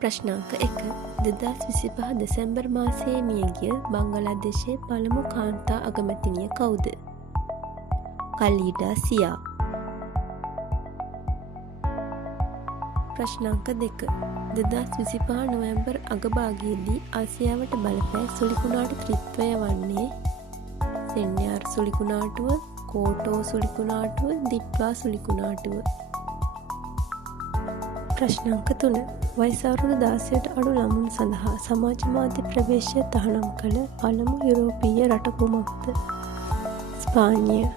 ප්‍රශ්නාංක 1. 2025 දෙසැම්බර් මාසයේ මියගිය බංගලාදේශයේ පළමු කාන්තා අගමැතිනිය කවුද? කලීඩා සියා. ප්‍රශ්නාංක 2. 2025 නොවැම්බර් අගභාගයේදී ආසියාවට බලපෑ සුලිකුණාටු ත්‍රිත්වය වන්නේ සෙන්යාර් සුලිකුණාටුව, කෝටෝ සුලිකුණාටුව, දිට්වා සුලිකුණාටුව. ප්‍රශ්නාංක 3. වයස අවුරුදු 16ට අඩු ළමුන් සඳහා සමාජ මාධ්‍ය ප්‍රවේශය තහනම් කළ පළමු යුරෝපීය රට කුමක්ද? ස්පාඤ්ඤය.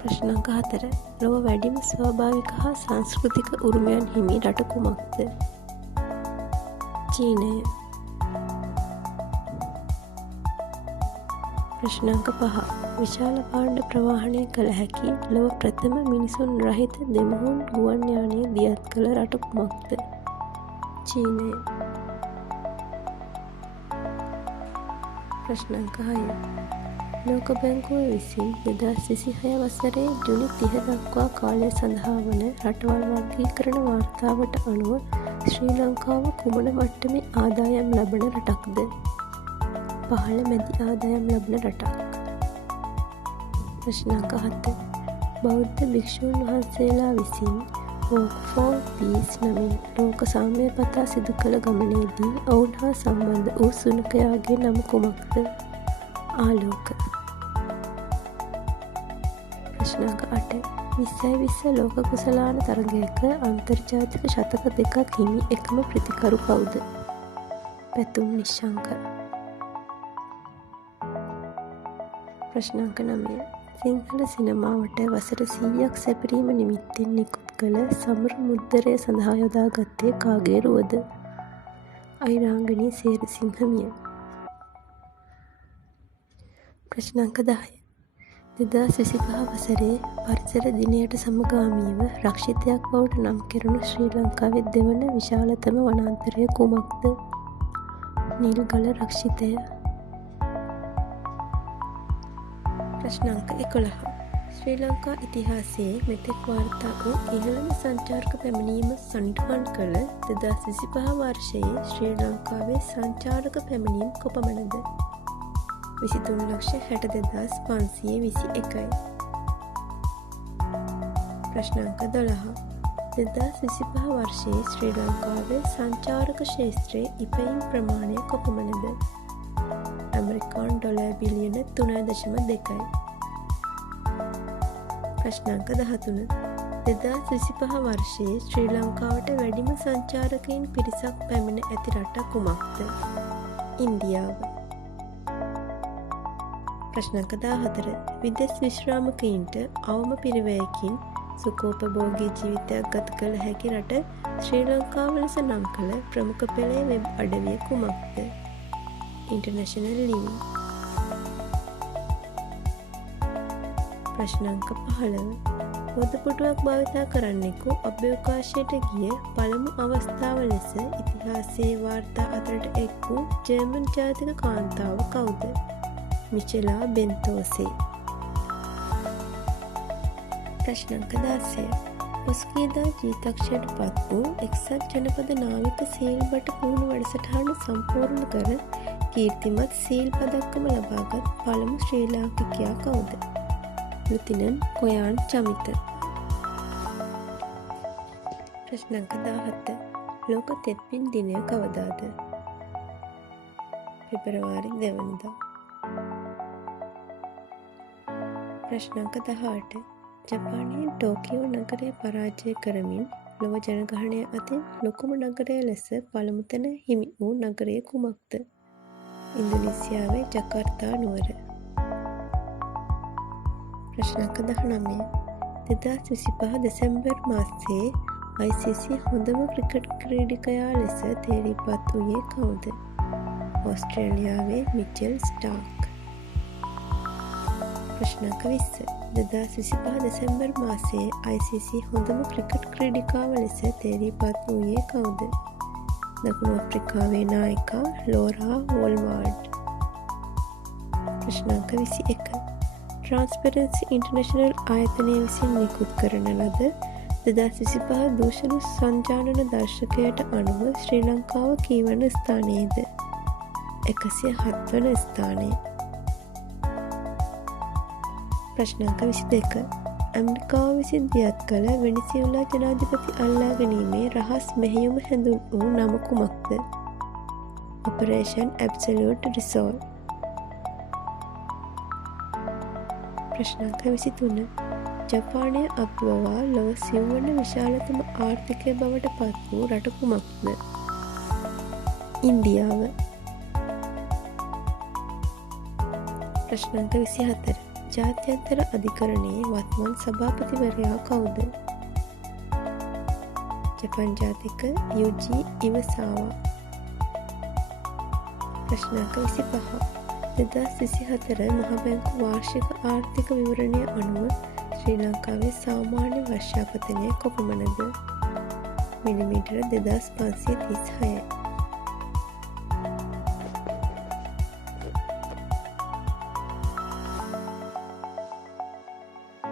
ප්‍රශ්නාංක 4. ලොව වැඩිම ස්වාභාවික හා සංස්කෘතික උරුමයන් හිමි රට කුමක්ද? චීනය. ප්‍රශ්නාංක 5. විශාල භාණ්ඩ ප්‍රවාහනය කළ හැකි ලොව ප්‍රථම මිනිසුන් රහිත දෙමුහුන් ගුවන් යානය දියත් කළ රට කුමක්ද? චීනය. ප්‍රශ්නාංක 6. ලෝක බැංකුව විසින් 2026 වසරේ ජුනි 30 දක්වා කාලය සඳහා වන රටවල් වර්ගීකරණ වාර්තාවට අනුව ශ්‍රී ලංකාව කුමන මට්ටමේ ආදායම් ලබන රටක්ද? පහළ මැදි ආදායම් ලබන රටක්. ප්‍රශ්නාංක 7. බෞද්ධ භික්ෂූන් වහන්සේලා විසින් Walk for Peace නමින් ලෝක සාමය පතා සිදු කළ ගමනේදී ඔවුන් හා සම්බන්ධ වූ සුනකයාගේ නම කුමක්ද? ආලෝක. ප්‍රශ්නාංක 8. 2020 ලෝක කුසලාන තරගයක අන්තර්ජාතික ශතක 2ක් හිමි එකම ප්‍රතිකරු කවුද? පැතුම් නිශ්ශංක. ප්‍රශ්නාංක 9. සිංහල සිනමාවට වසර 100ක් සැපරීම නිමිත්තෙන් නිකුත් කළ සමරු මුද්දරය සඳහා යොදාගත්තේ කාගේ රුවද? අයිරාංගනී සේරසිංහමිය. ප්‍රශ්නාංක 10. 2025 වසරේ පරිසර දිනයට සමගාමීව රක්ෂිතයක් බවට නම් කෙරුණු ශ්‍රී ලංකාවේ දෙවන විශාලතම වනාන්තරය කුමක්ද? නිල්ගල රක්ෂිතය. ප්‍රශ්නාංක 11. ශ්‍රී ලංකා ඉතිහාසයේ මෙතෙක් වාර්තා වූ ඉහළම සංචාරක පැමිණීම සනිටුහන් කළ 2025 වර්ෂයේ ශ්‍රී ලංකාවේ සංචාරක පැමිණීම් කොපමණද? 23,62,521යි. ප්‍රශ්නාංක 12. 2025 වර්ෂයේ ශ්‍රී ලංකාවේ සංචාරක ක්ෂේත්‍රයේ ඉපැයීම් ප්‍රමාණය කොපමණද? ඇමරිකානු ඩොලර් බිලියන 3.2යි. ප්‍රශ්නාංක 13. 2025 වර්ෂයේ ශ්‍රී ලංකාවට වැඩිම සංචාරකයින් පිරිසක් පැමිණ ඇති රට කුමක්ද? ඉන්දියාව. ප්‍රශ්නාංක 14. විදෙස් විශ්‍රාමිකයින්ට අවම පිරිවැයකින් සුඛෝපභෝගී ජීවිතයක් ගත කළ හැකි රට ශ්‍රී ලංකාව ලෙස නම් කළ ප්‍රමුඛ පෙළේ වෙබ් අඩවිය කුමක්ද? International living. ප්‍රශ්නාංක 15. පොදපොටුවක් භාවිතා කරන්නෙකු අභ්‍යවකාශයට ගිය පළමු අවස්ථාව ලෙස ඉතිහාසයේ වාර්තා අතරට එක් වූ ජර්මන් ජාතික කාන්තාව කවුද? මිචෙලා බෙන්තෝසේ. ප්‍රශ්නාංක 16. පසුගියදා ජීවිතක්ෂයට පත් වූ එක්සත් ජනපද නාවික සීල් බට පුහුණු වැඩසටහන සම්පූර්ණ කර කීර්තිමත් සීල් පදක්කම ලබාගත් පළමු ශ්‍රී ලාංකිකයා කවුද? ලුතිනන් කොයාන් චමිත. ප්‍රශ්නාංක 17. ලෝක තෙත්බිම් දිනය කවදාද? පෙබරවාරි 2 වෙනිදා. ප්‍රශ්නාංක 18. ජපානයේ ටෝකියෝ නගරය පරාජය කරමින් ලොව ජනගහනය අතින් ලොකුම නගරය ලෙස පළමු තැන හිමි වූ නගරය කුමක්ද? ඉන්දුනීසියාවේ ජකාර්තා නුවර. ප්‍රශ්නාංක 19. 2025 දෙසැම්බර් මාසයේ ICC හොඳම ක්‍රිකට් ක්‍රීඩකයා ලෙස තේරීපත් වූයේ කවුද? ඕස්ට්‍රේලියාවේ මිචෙල් ස්ටාර්ක්. ප්‍රශ්නාංක 20. 2025 දෙසැම්බර් මාසයේ ICC හොඳම ක්‍රිකට් ක්‍රීඩිකාව ලෙස තේරීපත් වූයේ කවුද? දකුණු අප්‍රිකාවේ නායිකා ලෝරා වෝල්වාර්ඩ්. ප්‍රශ්නාංක 21. ට්‍රාන්ස්පරන්සි ඉන්ටර්නැෂනල් ආයතනය විසින් නිකුත් කරන ලද 2025 දූෂණ සංජානන දර්ශකයට අනුව ශ්‍රී ලංකාව කීවන ස්ථානයේද? 107 වන ස්ථානයේ. ප්‍රශ්නාංක 22. ඇමරිකාව විසින් දියත් කළ වෙනිසියුලා ජනාධිපති අල්ලා ගැනීමේ රහස් මෙහෙයුම හැඳුන් වූ නම කුමක්ද? Operation absolute resolve. ප්‍රශ්නාංක 23. ජපානය අත්වවා ලොව සිව්වන විශාලතම ආර්ථිකය බවට පත් වූ රට කුමක්ද? ඉන්දියාව. ප්‍රශ්නාංක 24. ජාත්‍යන්තර අධිකරණයේ වත්මන් සභාපතිවරයා කවුද? ජපන් ජාතික යුජි ඉවසාවා. ප්‍රශ්නාංක 25. 2024 මහ බැංකු වාර්ෂික ආර්ථික විවරණය අනුව ශ්‍රී ලංකාවේ සාමාන්‍ය වර්ෂාපතනය කොපමණද? මිලිමීටර 2536යි.